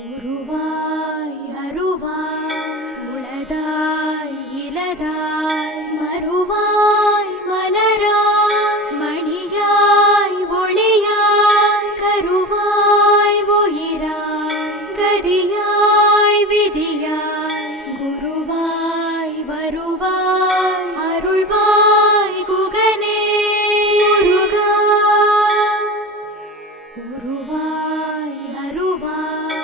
உருவாய் அருவாய் உளதாய் இலதாய் மறுவாய் மலராய் மணியாய் ஒளியாய் கருவாய் உயிராய் கதியாய் விதியாய் குருவாய் வருவாய் அருள்வாய் குகனே முருகா உருவாய் அருவாய்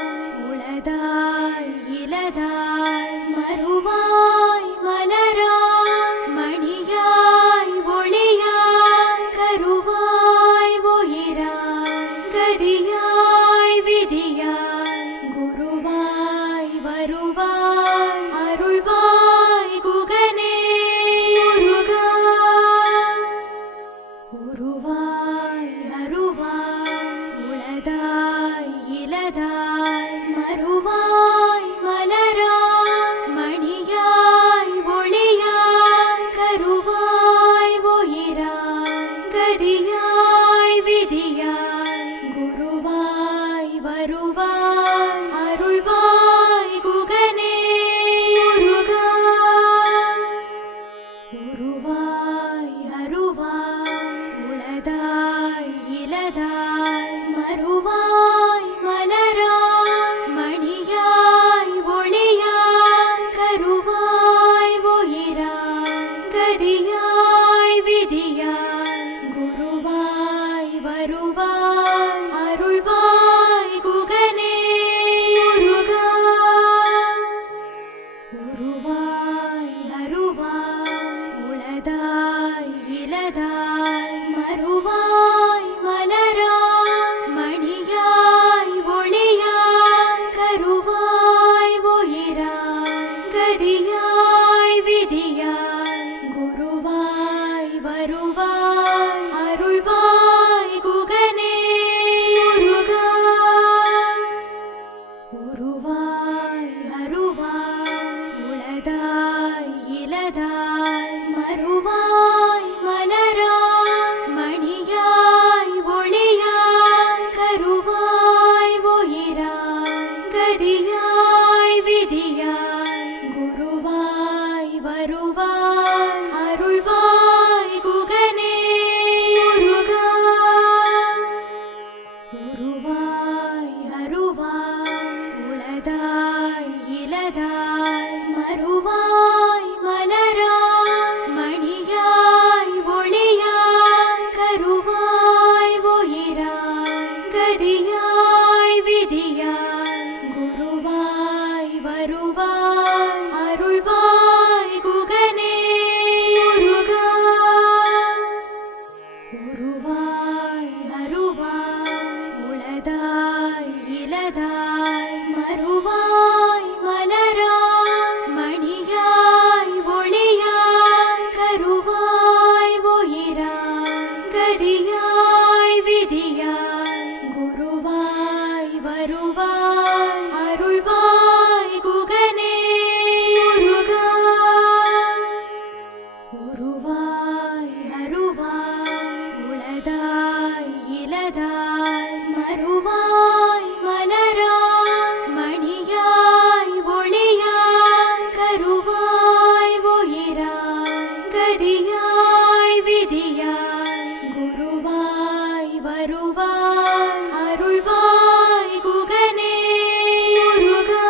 உளதாய் இலதாய் மறுவாய் மலராய் மணியாய் ஒளியாய் கருவாய் உயிராய் கதியாய் விதியாய் குருவாய் வருவாய் அருள்வாய் குகனே முருகா உருவாய் அருவாய் உளதாய் இலதாய் மறுவாய் மலராய் மணியாய் ஒளியாய் கருவாய் உயிராய் கதியாய் விதியாய் குருவாய் வருவாய் அருள்வாய் குகனே முருகா உருவாய் அருவாய் உளதாய் இலதாய் மறுவாய் மலராய் மணியாய் ஒளியாய் கருவாய் உயிராய் கதியாய் விதியாய் குருவாய் வருவாய் அருள்வாய் குகனே முருகா உருவாய் அருவாய் உளதாய் இலதாய் மறுவாய் மலராய் மணியாய் ஒளியாய் கருவாய் உயிராய் கதியாய் விதியாய் குருவாய் வருவாய் அருள்வாய் குகனே முருகா உருவாய் அருவாய் உளதாய் இலதாய் மறுவாய் மலராய் மணியாய் ஒளியாய் கருவாய் உயிராய் கதியாய் விதியாய் குருவாய் வருவாய் அருள்வாய் குகனே முருகா உருவாய் அருவாய் உளதாய் இலதாய் மறுவாய் மலராய் மணியாய் ஒளியாய் கருவாய் உயிராய் கதியாய் விதியாய் குருவாய் வருவாய் அருள்வாய் குகனே முருகா உருவாய் அருவாய் உளதாய் இலதாய் மறுவாய் மலராய் மணியாய் ஒளியாய் கருவாய் உயிராய் கதியாய் விதியாய் குருவாய் வருவாய் அருள்வாய் குகனே முருகா உருவாய் அருவாய் உளதாய் இலதாய் மறுவாய் மலராய் மணியாய் ஒளியாய் கருவாய் உயிராய் கதியாய் விதியாய் குருவாய் வருவாய் அருள்வாய் குகனே முருகா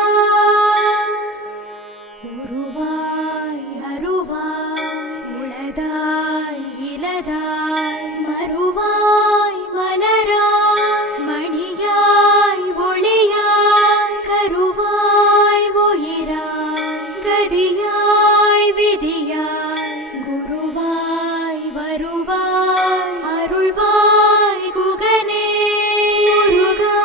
உருவாய் அருவாய் உளதாய் இலதாய் மறுவாய் மலராய் மணியாய் ஒளியாய் கருவாய் உயிராய் கதியாய் விதியாய் குருவாய் வருவாய் அருள்வாய் குகனே முருகா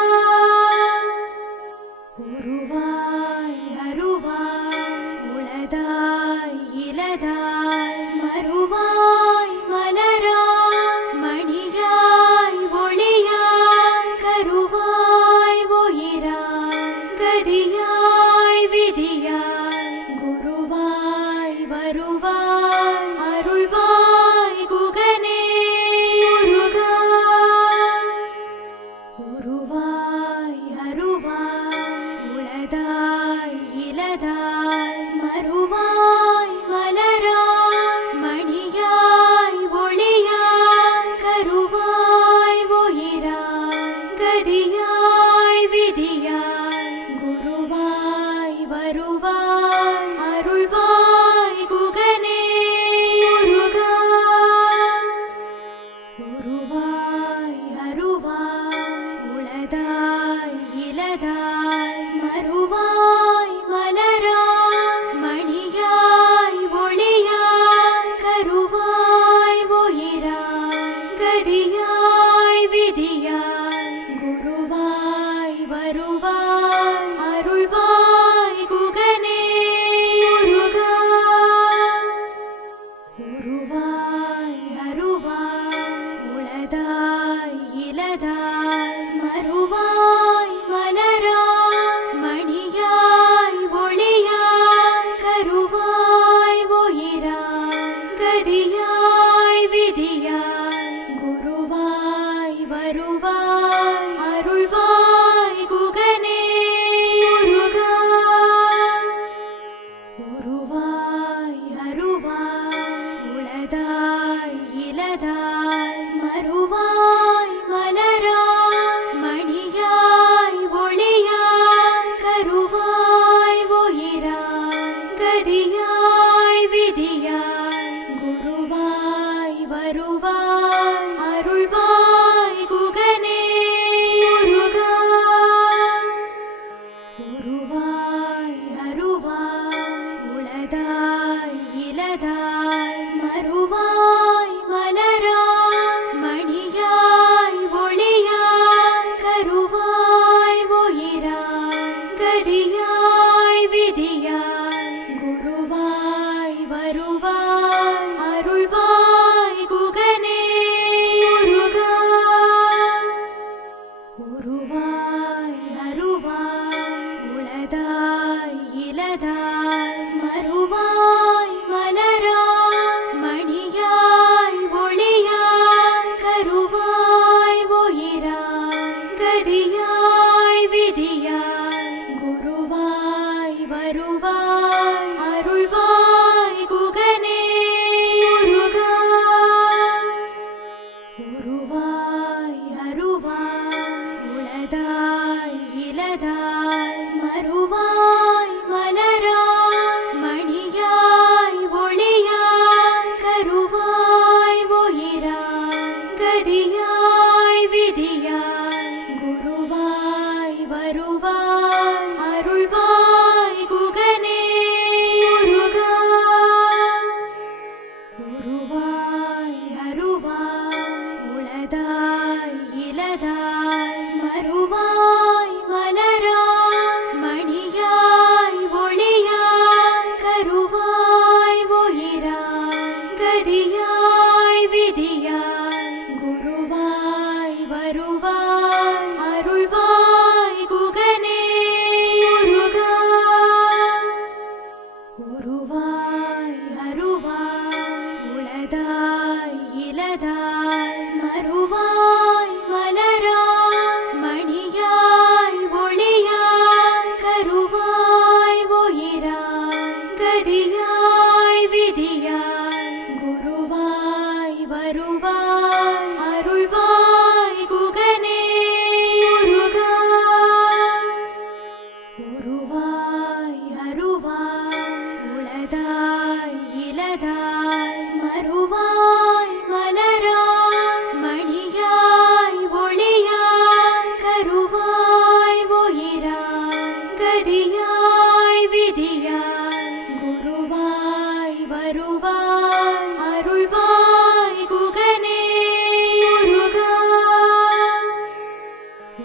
உருவாய் அருவாய் உளதாய் இலதாய் மறுவாய் மலராய் உருவாய் அருவாய் உளதாய் இலதாய் மறுவாய் மலராய் மணியாய் ஒளியாய் கருவாய் உயிராய் கதியாய் விதியாய் குருவாய் வருவாய் அருள்வாய் குகனே முருகா உருவாய் அருவாய் உளதாய் இலதாய் மறுவாய் மலராய் மணியாய் ஒளியாய் கருவாய் உயிராய் கதியாய் விதியாய் குருவாய் வருவாய் அருள்வாய் குகனே முருகா உருவாய் அருவாய் உளதாய் இலதாய் மறுவாய் மலராய் மணியாய் ஒளியாய் கருவாய் உயிராய் கதியாய் விதியாய் குருவாய் வருவாய் அருள்வாய் குகனே முருகா உருவாய் அருவாய் உளதாய் இலதாய் மறுவாய் மலராய் மணியாய் ஒளியாய் கருவாய் உயிராய் கதியாய் விதியாய் குருவாய் வருவாய் அருள்வாய் குகனே முருகா உருவாய் அருவாய் உளதாய் இலதாய் மறுவாய் மலராய் மணியாய் ஒளியாய் கருவாய் உயிராய் கதியாய் விதியாய் குருவாய் வருவாய் அருள்வாய் குகனே முருகா உருவாய் அருவாய் உளதாய் இலதாய் மறுவாய் மலராய் மணியாய் ஒளியாய் கருவாய் உயிராய் கதியாய் விதியாய் குருவாய் வருவாய் அருள்வாய் குகனே முருகா உருவாய் அருவாய் உளதாய் இலதாய் மறுவாய் மலராய் மணியாய் ஒளியாய் கருவாய் உயிராய் கதியாய் விதியாய் குருவாய் வருவாய் அருள்வாய் குகனே முருகா உருவாய் அருவாய் உளதாய் இலதாய் மறுவாய் மலராய் மணியாய் ஒளியாய் கருவாய் உயிராய் கதியாய் விதியாய் குருவாய் வருவாய் அருள்வாய் குகனே முருகா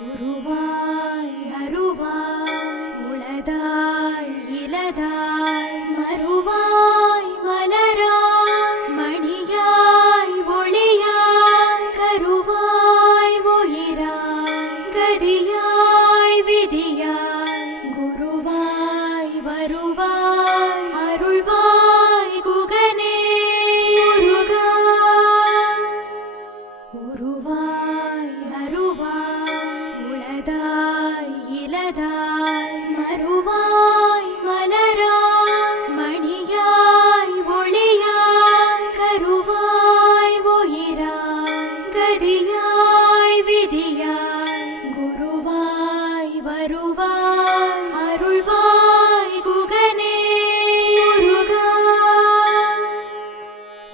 உருவாய் அருவாய் உளதாய் இலதாய் மறுவாய் மலராய் மணியாய் ஒளியாய் கருவாய் உயிராய் கதியாய் விதியாய் குருவாய் வருவாய் அருள்வாய் குகனே முருகா உருவாய் அருவாய் உளதாய் இலதாய் மறுவாய் மலராய் மணியாய் ஒளியாய் கருவாய் உயிராய் கதியாய் விதியாய் குருவாய் வருவாய் அருள்வாய் குகனே முருகா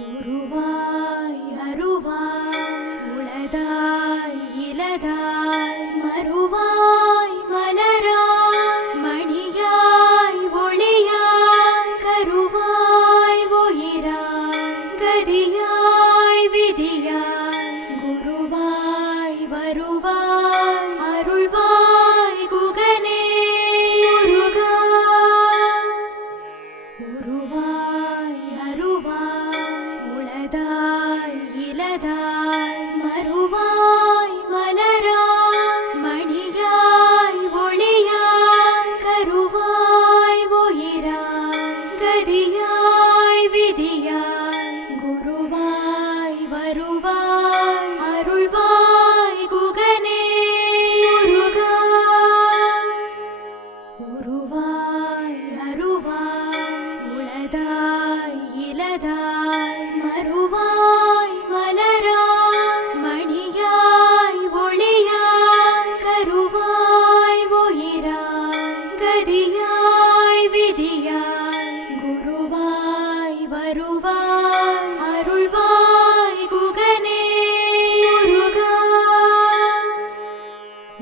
உருவாய் அருவாய் உளதாய் இலதாய் மறுவாய் மலராய் மணியாய் ஒளியாய் கருவாய் உயிராய் கதியாய் விதியாய் குருவாய் வருவாய் அருள்வாய் குகனே முருகா உருவாய் அருவாய் உளதாய் இலதாய் மறுவாய் மலராய் மணியாய் ஒளியாய் கருவாய் உயிராய் கதியாய் விதியாய் குருவாய் வருவாய் அருள்வாய் குகனே முருகா உருவாய் அருவாய் உளதாய் இலதாய் மறுவாய் மலராய் மணியாய் ஒளியாய் கருவாய் உயிராய் கதியாய் விதியாய் குருவாய் வருவாய் அருள்வாய் குகனே முருகா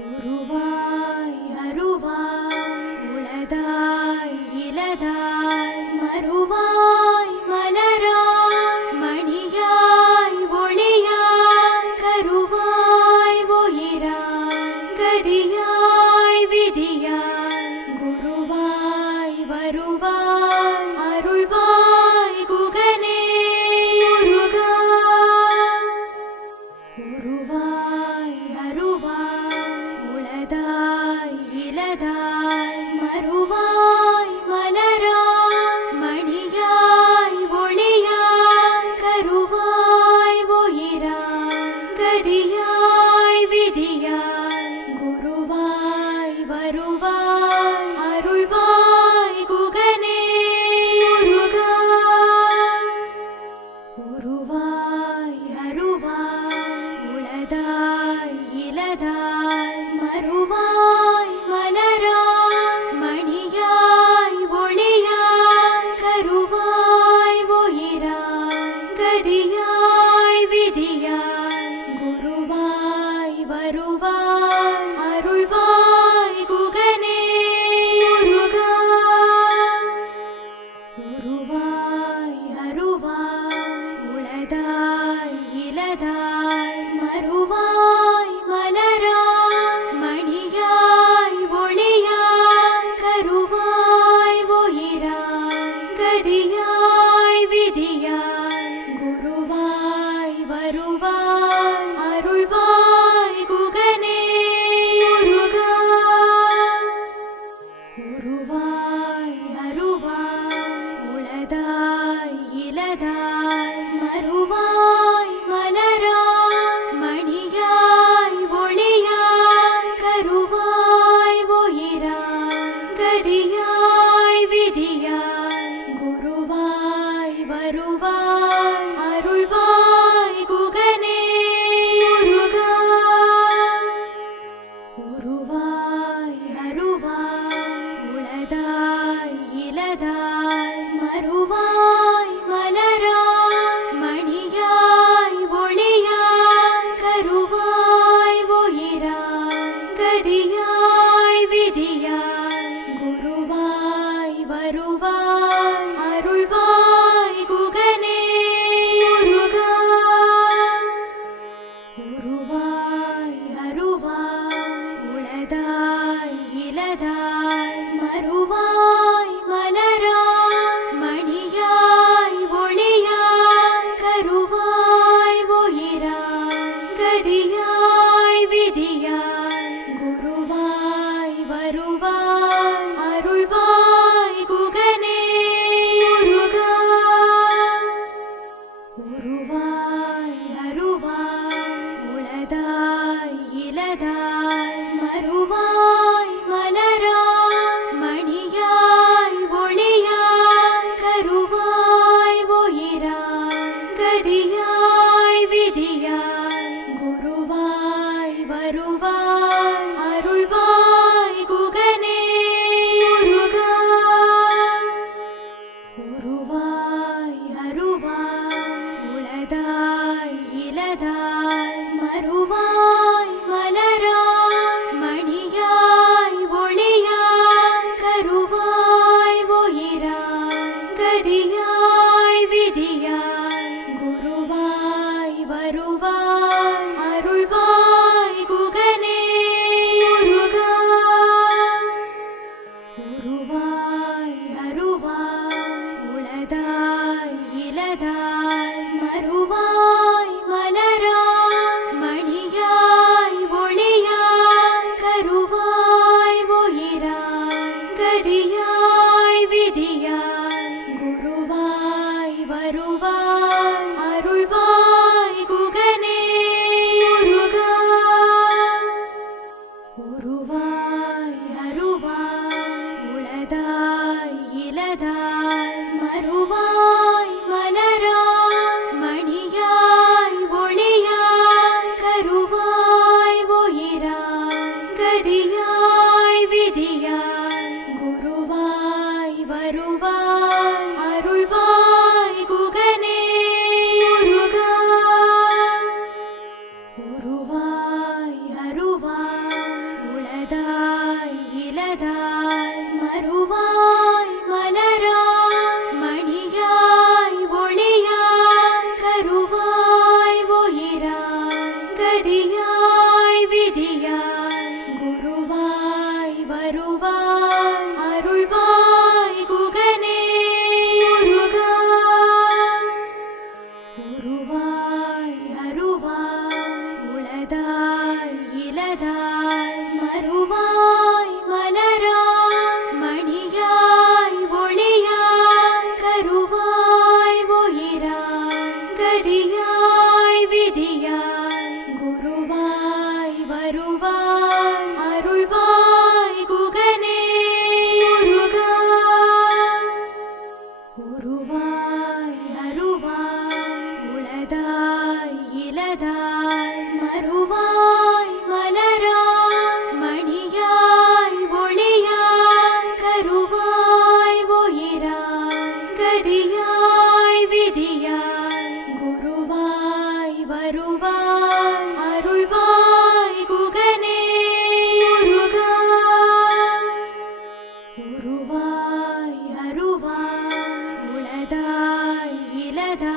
உருவாய் அருவாய் உளதாய் இலதாய் மறுவாய் மலராய் மணியாய் ஒளியாய் கருவாய் உயிராய் கதியாய் விதியாய் குருவாய் வருவாய் அருள்வாய் குகனே முருகா உருவாய் அருவாய் உளதாய் இலதாய் மறுவாய் மலராய் மணியாய் ஒளியாய் கருவாய் உயிராய் கதியாய் விதியாய் குருவாய் வருவாய் அருள்வாய் குகனே முருகா உருவாய் அருவாய் உளதாய் இலதாய் மறுவாய் மலராய் மணியாய் ஒளியாய் கருவாய் உயிராய் கதியாய் விதியாய் குருவாய் வருவாய் அருள்வாய் குகனே முருகா உருவாய் அருவாய் உளதாய் இலதாய் மறுவாய் மலராய் மணியாய் ஒளியாய் கருவாய் உயிராய் கதியாய் விதியாய் குருவாய் வருவாய் அருள்வாய் குகனே முருகா உருவாய் அருவாய் உளதாய் இலதாய் மறுவாய் மலராய் மணியாய் ஒளியாய் கருவாய் உயிராய் கதியாய் விதியாய் குருவாய் வருவாய் அருள்வாய் குகனே முருகா உருவாய் அருவாய் உளதாய் இலதாய் மறுவாய் மலராய் மணியாய் ஒளியாய் கருவாய் உயிராய் கதியாய் விதியாய் குருவாய் வருவாய் அருள்வாய் குகனே முருகா உருவாய் அருவாய் உளதாய் இலதாய் மறுவாய் மலராய் மணியாய் ஒளியாய் கருவாய் உயிராய் கதியாய் விதியாய் குருவாய் வருவாய் அருள்வாய் குகனே முருகா உருவாய் அருவாய் உளதாய் இலதாய் மறுவாய் மலராய் மணியாய் ஒளியாய் கருவாய் உயிராய் கதியாய் விதியாய் குருவாய் வருவாய் அருள்வாய் குகனே முருகா உருவாய் அருவாய் உளதாய் இலதாய் மறுவாய் மலராய்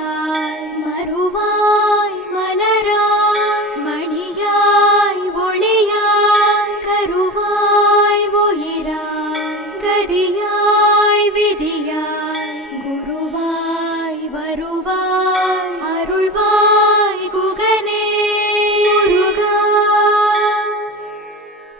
இலதாய் மறுவாய் மலராய் மணியாய் ஒளியாய் கருவாய் உயிராய் கதியாய் விதியாய் குருவாய் வருவாய் அருள்வாய் குகனே முருகா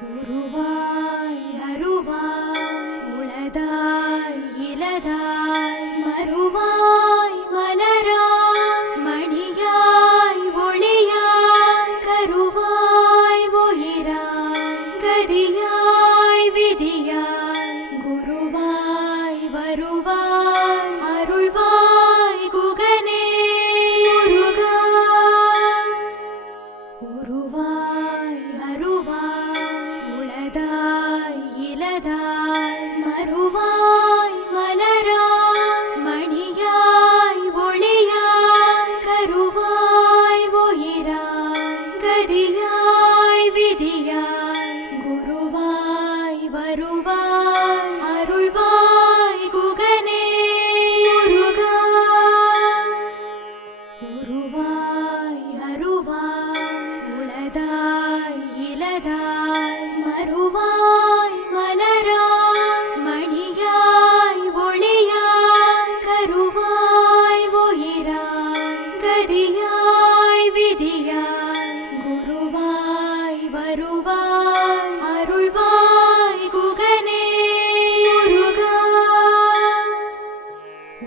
உருவாய் அருவாய் உளதாய் இலதாய் மறுவாய் மலராய் மணியாய் ஒளியாய் கருவாய் உயிராய் கதியாய் விதியாய் குருவாய் வருவாய் அருள்வாய் குகனே முருகா உருவாய் அருவாய் உளதாய் இலதாய் மறுவாய் மலராய் மணியாய் ஒளியாய் கருவாய் உயிராய் கதியாய் விதியாய் குருவாய் வருவாய் அருள்வாய் குகனே முருகா உருவாய் அருவாய் உளதாய் இலதாய் மறுவாய் மலராய் மணியாய் ஒளியாய் கருவாய் உயிராய் கதியாய் விதியாய் குருவாய் வருவாய் அருள்வாய் குகனே முருகா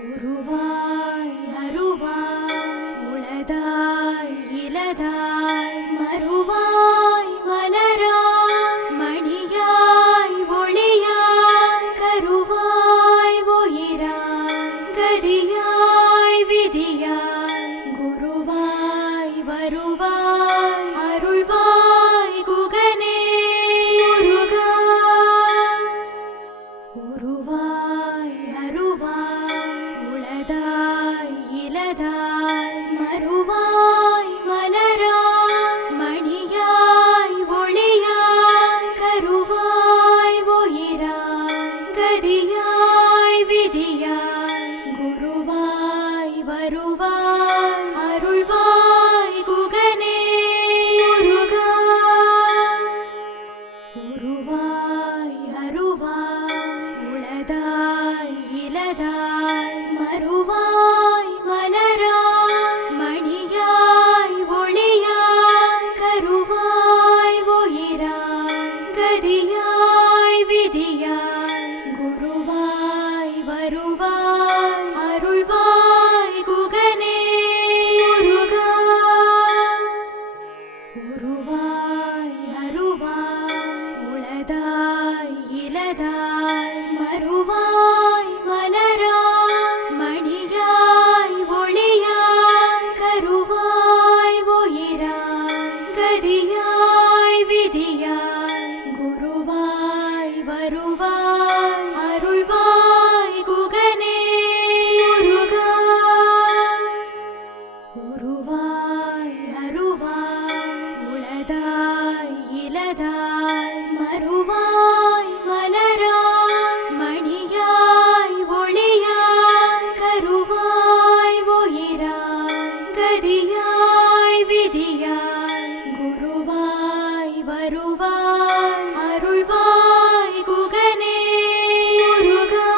உருவாய் அருவாய் உளதாய் இலதாய் மறுவாய் மலராய் மணியாய் ஒளியாய் கருவாய் உயிராய் கதியாய் விதியாய் குருவாய் வருவாய் அருள்வாய் குகனே முருகா உருவாய் அருவாய் உளதாய் இலதாய் மறுவாய் மலராய் மணியாய் ஒளியாய் கருவாய் உயிராய் கதியாய் விதியாய் குருவாய் வருவாய் அருள்வாய் குகனே முருகா உருவாய் அருவாய் உளதாய் இலதாய் மறுவாய் மலராய் மணியாய் ஒளியாய் கருவாய் உயிராய் கதியாய் விதியாய் குருவாய் வருவாய் அருள்வாய் குகனே முருகா உருவாய் அருவாய் உளதாய் இலதாய் மறுவாய் மலராய் மணியாய் ஒளியாய் கருவாய் உயிராய் கதியாய் விதியாய் குருவாய் வருவாய் அருள்வாய் குகனே முருகா உருவாய் அருவாய் உளதாய் இலதாய் மறுவாய் மலராய் மணியாய் ஒளியாய் கருவாய் உயிராய் கதியாய் விதியாய் குருவாய் வருவாய் அருள்வாய் குகனே முருகா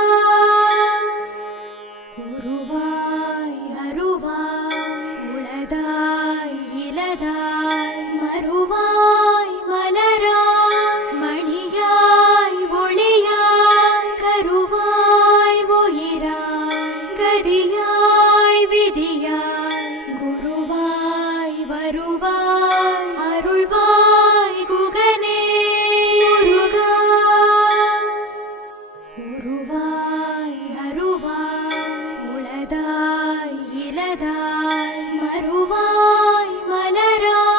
உருவாய் அருவாய் உளதாய் இலதாய் மறுவாய் மலராய் மணியாய் ஒளியாய் கருவாய் உயிராய் கதியாய் விதியாய் குருவாய் வருவாய் அருள்வாய் குகனே முருகா உருவாய் அருவாய் உளதாய் இலதாய் மறுவாய் மலராய்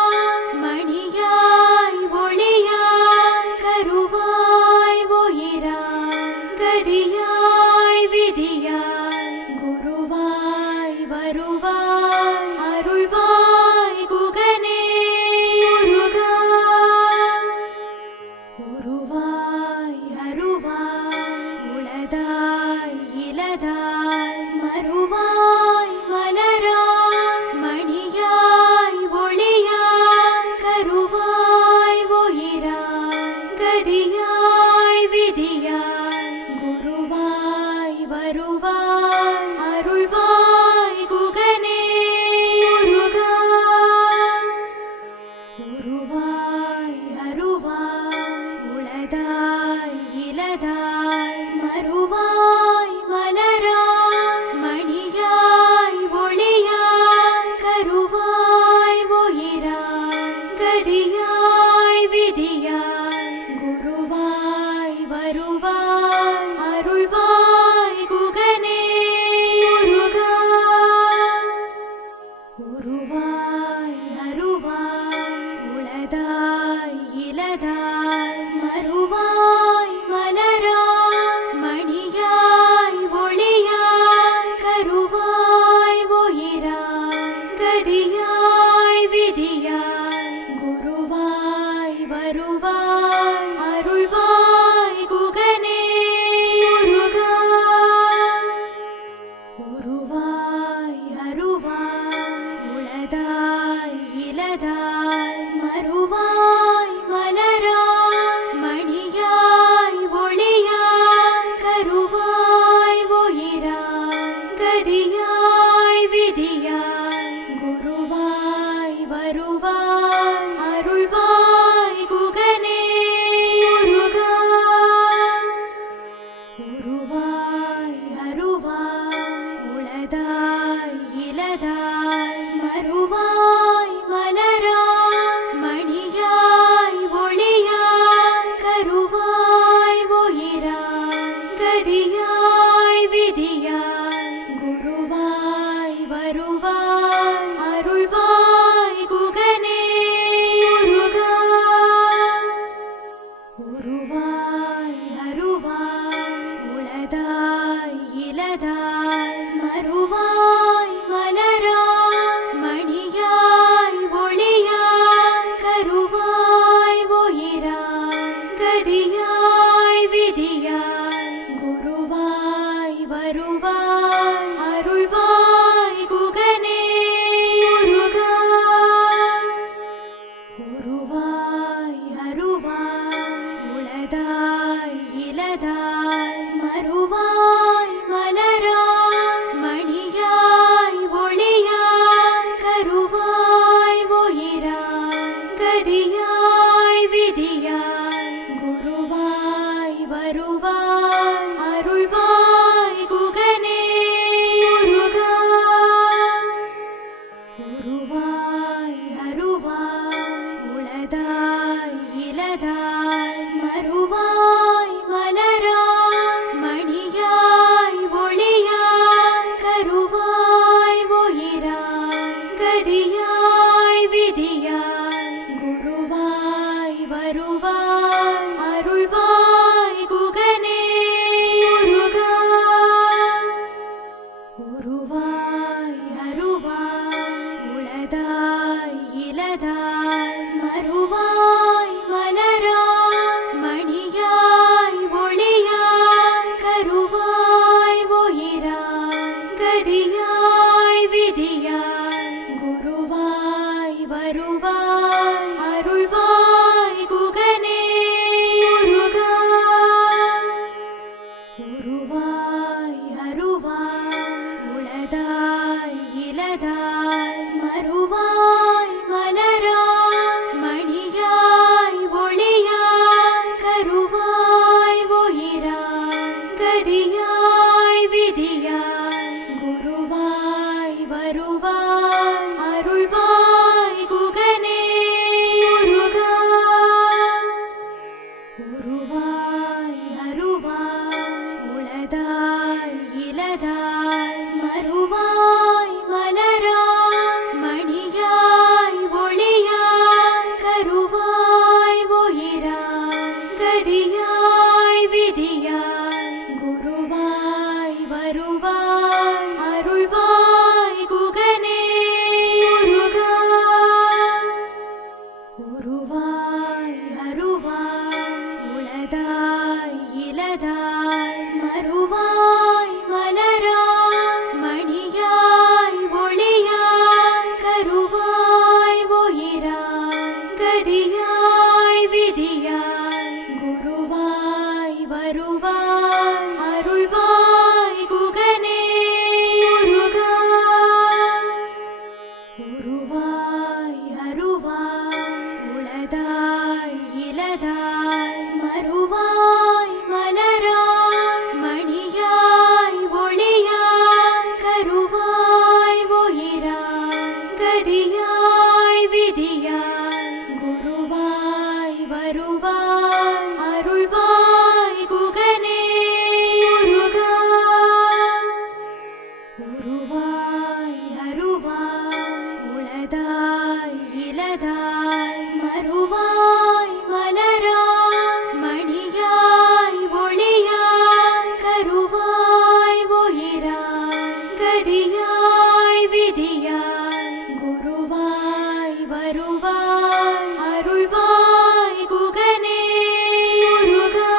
உருவாய் அருவாய் உளதாய் இலதாய் மறுவாய் மலராய் மணியாய் ஒளியாய் கருவாய் உயிராய் கதியாய் விதியாய் குருவாய் வருவாய் அருள்வாய் குகனே உருவாய் அருவாய் உளதாய் இலதாய் மறுவாய் மலராய் மணியாய் ஒளியாய் கருவாய் உயிராய் கதியாய் விதியாய் குருவாய் வருவாய் அருள்வாய் குகனே உருவாய் அருவாய் உளதாய் இலதாய் மறுவாய் மலராய் மணியாய் ஒளியாய் கருவாய் உயிராய் கதியாய் விதியாய் குருவாய் வருவாய் அருள்வாய் குகனே உருவாய் அருவாய் உளதாய் இலதாய் மறுவாய் மலராய் மணியாய் ஒளியாய் கருவாய் உயிராய் கதியாய் விதியாய் குருவாய் வருவாய் அருள்வாய் குகனே உருவாய் அருவாய் உளதாய் இலதாய் மறுவாய் மலராய் மணியாய் ஒளியாய் கருவாய் உயிராய் கதியாய் விதியாய் குருவாய் வருவாய் அருள்வாய் குகனே உருவாய் அருவாய் உளதாய் இலதாய் மறுவாய் மலராய் மணியாய் ஒளியாய் கருவாய் உயிராய் கதியாய் விதியாய் குருவாய் வருவாய் அருள்வாய் குகனே உருவாய் அருவாய் உளதாய் இலதாய் மறுவாய் மலராய் மணியாய் ஒளியாய் கருவாய் உயிராய் கதியாய் விதியாய் குருவாய் வருவாய் அருள்வாய் குகனே உருவாய் அருவாய் உளதாய் இலதாய் மறுவாய் மலராய் மணியாய் ஒளியாய் கருவாய் உயிராய் கதியாய் விதியாய் குருவாய் வருவாய் அருள்வாய் குகனே உருவாய் அருவாய் உளதாய் இலதாய் மறுவாய் மலராய் மணியாய் ஒளியாய் கருவாய் உயிராய் கதியாய் விதியாய் குருவாய் வருவாய் அருள்வாய் குகனே உருவாய் அருவாய் உளதாய் இலதாய் மறுவாய் மலராய் மணியாய் ஒளியாய் கருவாய் உயிராய் கதியாய் விதியாய் குருவாய் வருவாய் அருள்வாய் குகனே உருவாய் அருவாய் உளதாய் இலதாய் மறுவாய் மலராய் மணியாய் ஒளியாய் கருவாய் உயிராய் கதியாய் விதியாய் குருவாய் வருவாய் அருள்வாய் குகனே உருவாய் அருவாய் உளதாய் இலதாய் மறுவாய் மலராய் மணியாய் ஒளியாய் கருவாய் உயிராய் கதியாய் விதியாய் குருவாய் வருவாய் அருள்வாய் குகனே முருகா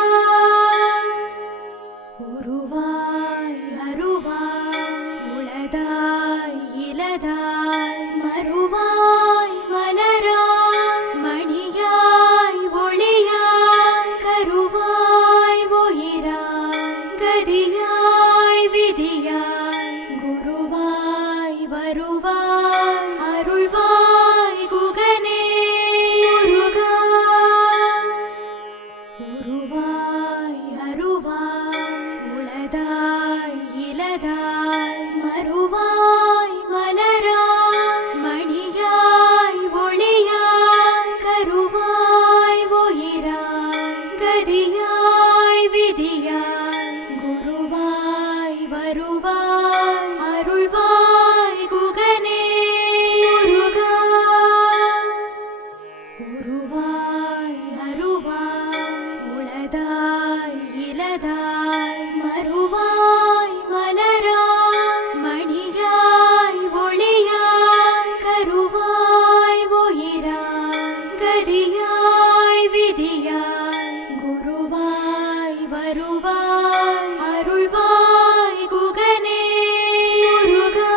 உருவாய் அருவாய் உளதாய் இலதாய் மறுவாய் மலராய் மணியாய் ஒளியாய் கருவாய் உயிராய் கதியாய் விதியாய் குருவாய் வருவாய் அருள்வாய் குகனே முருகா உருவாய் அருவாய் உளதாய் இலதாய் மறுவாய் மலராய் மணியாய் ஒளியாய் கருவாய் உயிராய் கதியாய் விதியாய் குருவாய் வருவாய் அருள்வாய் குகனே முருகா உருவாய் அருவாய் உளதாய் இலதாய் மறுவாய் மலராய் மணியாய் ஒளியாய் கருவாய் உயிராய் கதியாய் விதியாய் குருவாய் வருவாய் அருள்வாய் குகனே முருகா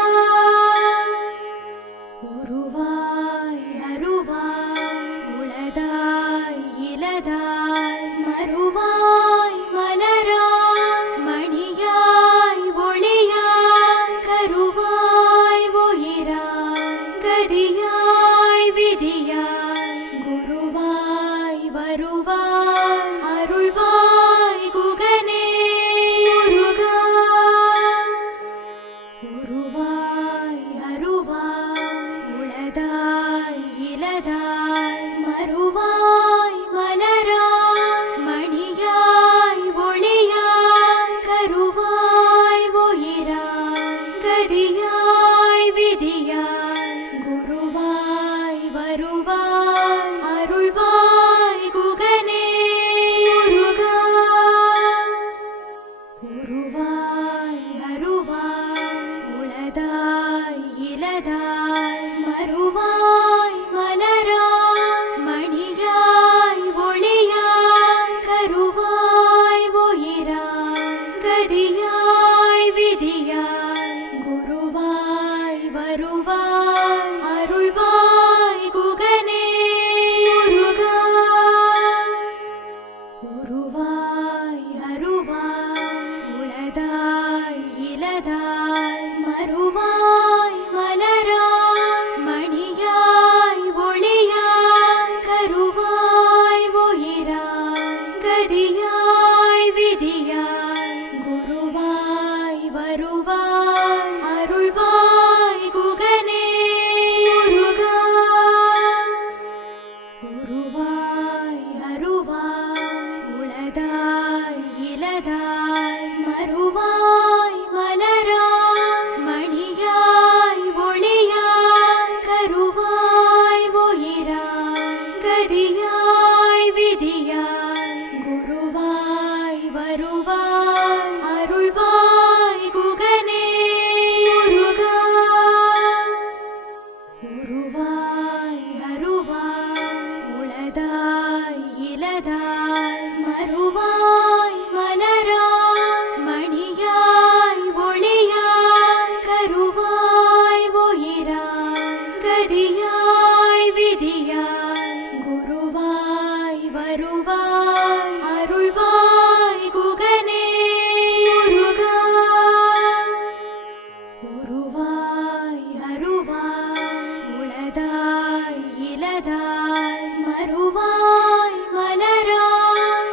உருவாய் அருவாய் உளதாய் இலதாய் மறுவாய் மலராய் மணியாய் ஒளியாய் கருவாய் உயிராய் கதியாய் விதியாய் குருவாய் வருவாய் அருள்வாய் குகனே முருகா உருவாய் அருவாய் உளதாய் இலதாய் மறுவாய் மலராய் மணியாய் ஒளியாய் கருவாய் உயிராய் கதியாய் விதியாய் குருவாய் வருவாய் அருள்வாய் குகனே முருகா உருவாய் அருவாய் உளதாய் இலதாய் மறுவாய் மலராய் மணியாய் ஒளியாய் கருவாய் உயிராய் கதியாய் விதியாய் குருவாய் வருவாய் அருள்வாய் குகனே முருகா உருவாய் அருவாய் உளதாய் இலதாய் மறுவாய் மலராய் மணியாய் ஒளியாய் கருவாய் உயிராய் கதியாய் விதியாய் குருவாய் வருவாய் அருள்வாய் குகனே முருகா உருவாய் அருவாய் உளதாய் இலதாய் மறுவாய் மலராய் மணியாய் ஒளியாய் கருவாய் உயிராய் கதியாய் விதியாய் குருவாய் வருவாய் அருள்வாய் குகனே முருகா உருவாய் அருவாய் உளதாய் இலதாய் மறுவாய் மலராய் மணியாய் ஒளியாய் கருவாய் உயிராய் கதியாய் விதியாய் குருவாய் வருவாய் அருள்வாய் குகனே முருகா உருவாய் அருவாய் உளதாய் இலதாய் மறுவாய் மலராய்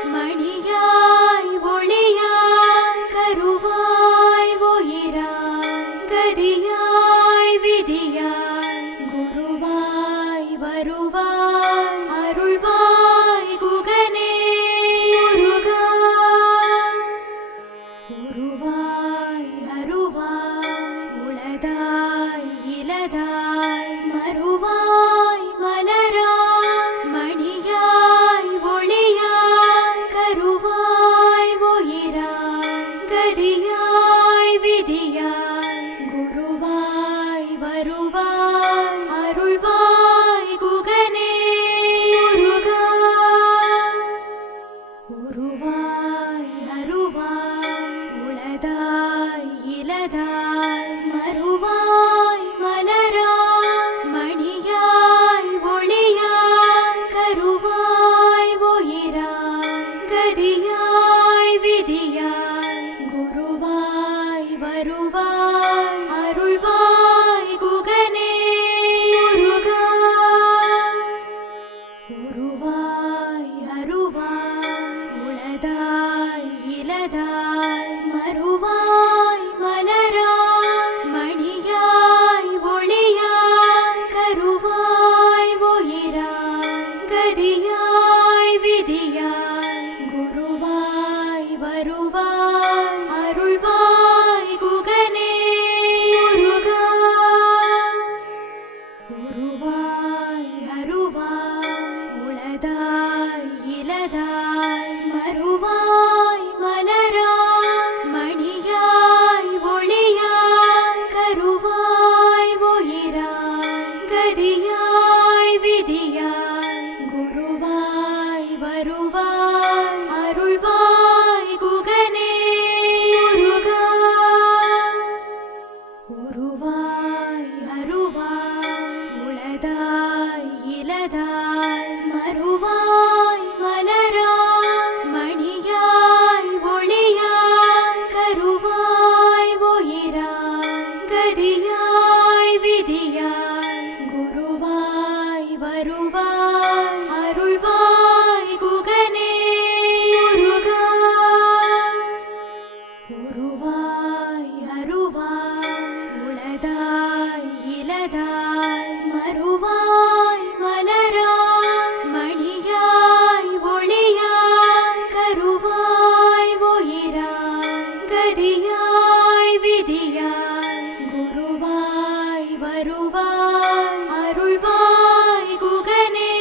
இலதாய் மறுவாய் மலராய் மணியாய் ஒளியாய் கருவாய் உயிராய் கதியாய் விதியாய் குருவாய் வருவாய் அருள்வாய் குகனே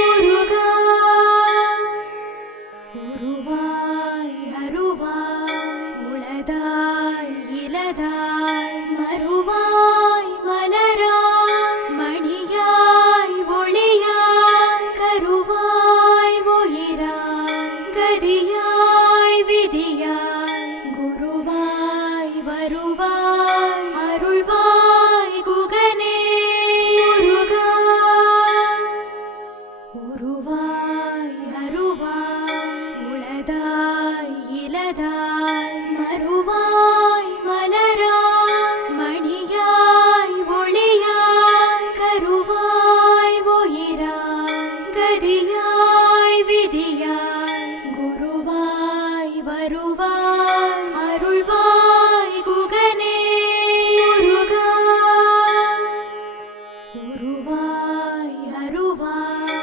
முருகா உருவாய் அருவாய் உளதாய் இலதாய் மறுவாய் மலராய் மணியாய் ஒளியாய் கருவாய் உயிராய் கதியாய் விதியாய் குருவாய் வருவாய் அருள்வாய் குகனே முருகா உருவாய் அருவாய் உளதாய் இலதாய் மறுவாய் மலராய் மணியாய் ஒளியாய் கருவாய் உயிராய் கதியாய் விதியாய் குருவாய் வருவாய் அருள்வாய் குகனே முருகா உருவாய் அருவாய்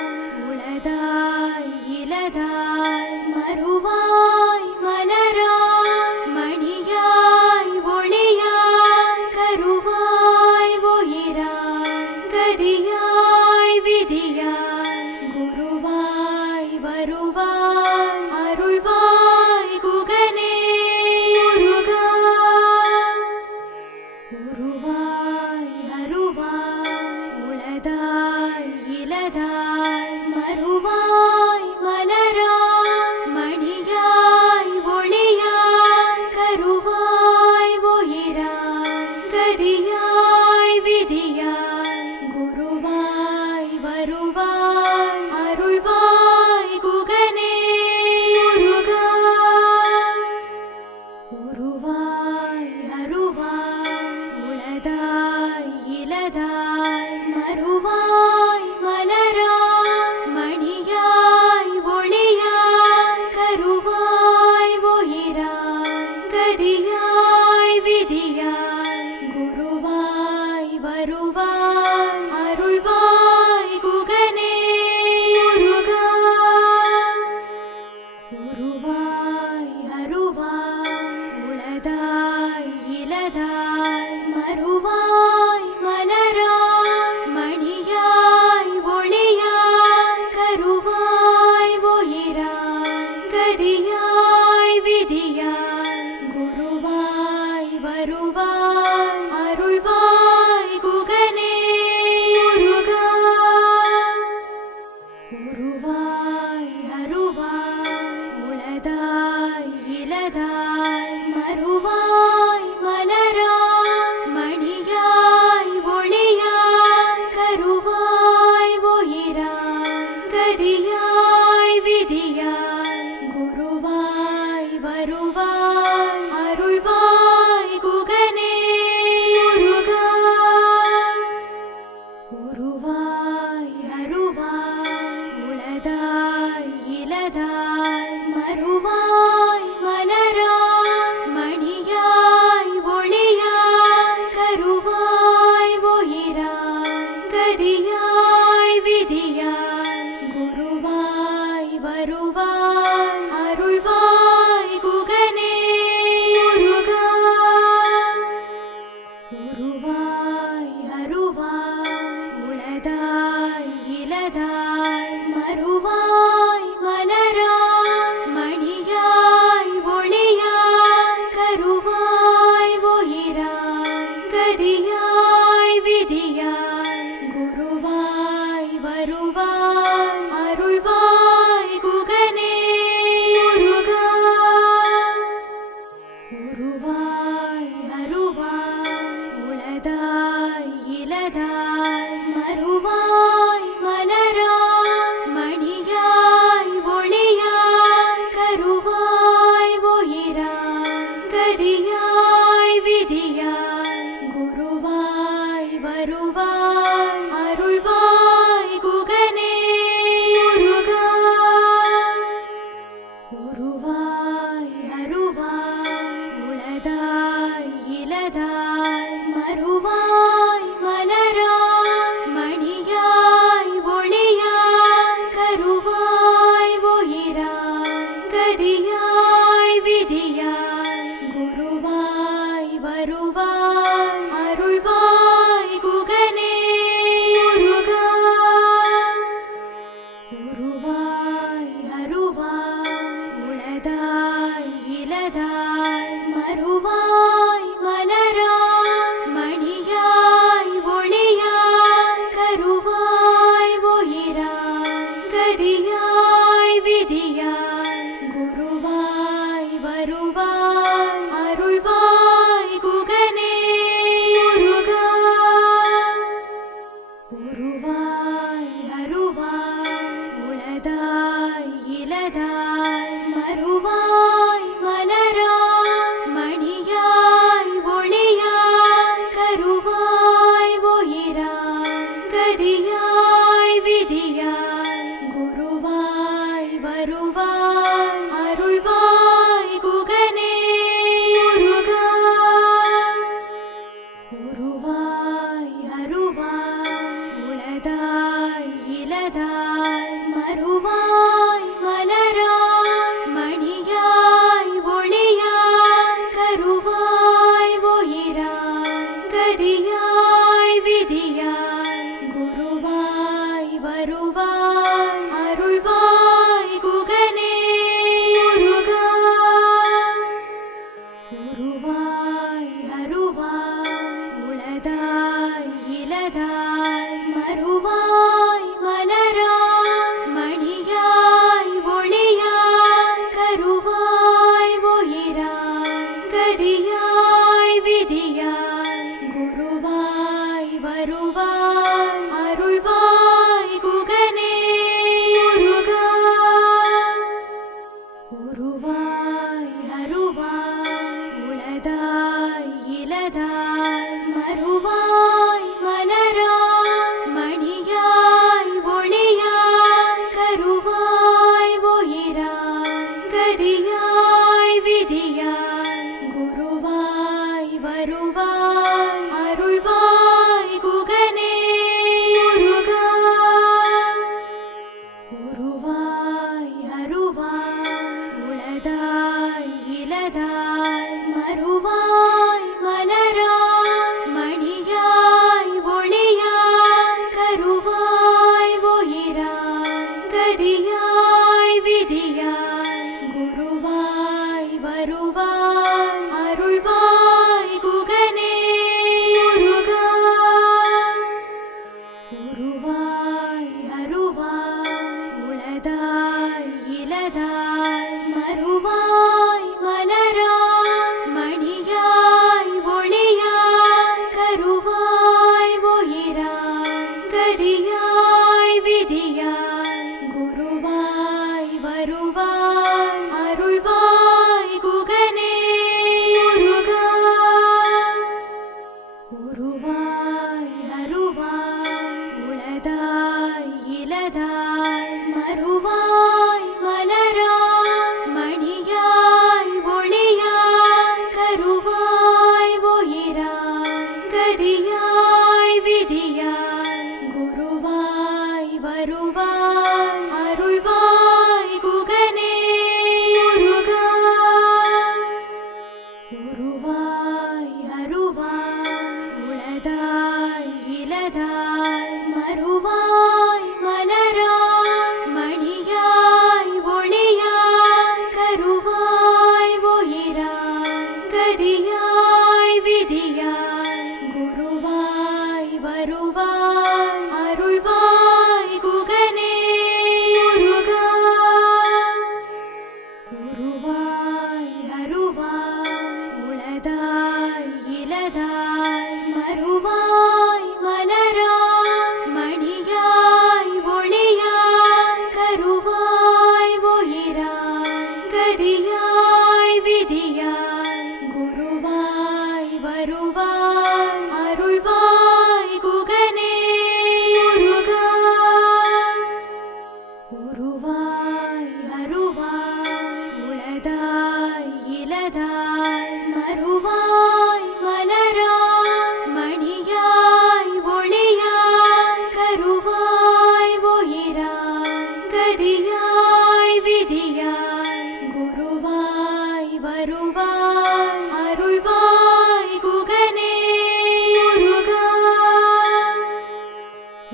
உளதாய் இலதாய் மறுவாய் மலராய் மணியாய் ஒளியாய் கருவாய் உயிராய் கதியாய் விதியாய் குருவாய் வருவாய் அருள்வாய் குகனே முருகா உருவாய் அருவாய் உளதாய் இலதாய் மறுவாய் மலராய் மணியாய் ஒளியாய் கருவாய் உயிராய் கதியாய் விதியாய் குருவாய் வருவாய் அருள்வாய் குகனே முருகா உருவாய் அருவாய் உளதாய் இலதாய் மறுவாய் மலராய் மணியாய் ஒளியாய் கருவாய் உயிராய் கதியாய் விதியாய் குருவாய் வருவாய் அருள்வாய் குகனே முருகா உருவாய் அருவாய் உளதாய் இலதாய் மறுவாய் மலராய் மணியாய் ஒளியாய் கருவாய் உயிராய் கதியாய் விதியாய் குருவாய் வருவாய் அருள்வாய் குகனே முருகா உருவாய் அருவாய் உளதாய் இலதாய் மறுவாய் மலராய் மணியாய் ஒளியாய் கருவாய் உயிராய் கதியாய் விதியாய் குருவாய் வருவாய் அருள்வாய் குகனே முருகா உருவாய் அருவாய் உளதாய் இலதாய் மறுவாய் மலராய் மணியாய் ஒளியாய் கருவாய் உயிராய் கதியாய் விதியாய் குருவாய் வருவாய் அருள்வாய் குகனே முருகா உருவாய் அருவாய் உளதாய் இலதாய் மறுவாய் மலராய் மணியாய் ஒளியாய் கருவாய் உயிராய் கதியாய் விதியாய் குருவாய் வருவாய் அருள்வாய் குகனே முருகா உருவாய் அருவாய் உளதாய் இலதாய் மறுவாய் மலராய் உருவாய் அருவாய் உளதாய் இலதாய் மறுவாய் மலராய் மணியாய் ஒளியாய் கருவாய் உயிராய் கதியாய் விதியாய் குருவாய் வருவாய் அருள்வாய் குகனே உருவாய் அருவாய் உளதாய் இலதாய் மறுவாய் மலராய் மணியாய் ஒளியாய் கருவாய் உயிராய் கதியாய் விதியாய் குருவாய் வருவாய் அருள்வாய் குகனே உருவாய் அருவாய் உளதாய் இலதாய் மறுவாய் மலராய் மணியாய் ஒளியாய் கருவாய் உயிராய் கதியாய் விதியாய் குருவாய் வருவாய் அருள்வாய் குகனே உருவாய் அருவாய் உளதாய் இலதாய் மறுவாய் மலராய் மணியாய் ஒளியாய் கருவாய் உயிராய் கதியாய் விதியாய் குருவாய் வருவாய் அருள்வாய் குகனே உருவாய் அருவாய் உளதாய் இலதாய் மறுவாய் மலராய் மணியாய் ஒளியாய் கருவாய் உயிராய் கதியாய் விதியாய் குருவாய் வருவாய் அருள்வாய் குகனே உருவாய் அருவாய் உளதாய் இலதாய் மறுவாய் மலராய் மணியாய் ஒளியாய் கருவாய் உயிராய் கதியாய் விதியாய் குருவாய் வருவாய் அருள்வாய் குகனே உருவாய் அருவாய் உளதாய் இலதாய் மறுவாய் மலராய் மணியாய் ஒளியாய் கருவாய் உயிராய் கதியாய் விதியாய் குருவாய் வருவாய் அருள்வாய் குகனே உருவாய் அருவாய் உளதாய் இலதாய் மறுவாய் மலராய் மணியாய் ஒளியாய் கருவாய் உயிராய் கதியாய் விதியாய் குருவாய் வருவாய் அருள்வாய் குகனே உருவாய் அருவாய் உளதாய் இலதாய் மறுவாய் மலராய் மணியாய் ஒளியாய் கருவாய் உயிராய் கதியாய் விதியாய் குருவாய் வருவாய் அருள்வாய் குகனே உருவாய் அருவாய் உளதாய் இலதாய் மறுவாய் மலராய் மணியாய் ஒளியாய் கருவாய் உயிராய் கதியாய் விதியாய் குருவாய் வருவாய் அருள்வாய் குகனே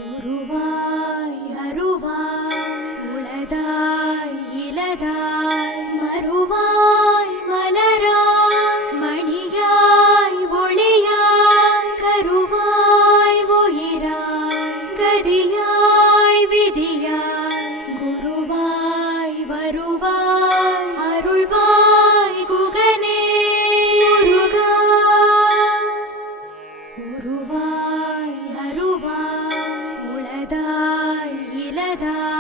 உருவாய் அருவாய் உளதாய் இலதாய் மறுவாய் மலராய் மணியாய் ஒளியாய் கருவாய் உயிராய் கதியாய் விதியாய் குருவாய் வருவாய் அருள்வாய் குகனே உருவாய் அருவாய் உளதாய் இலதாய்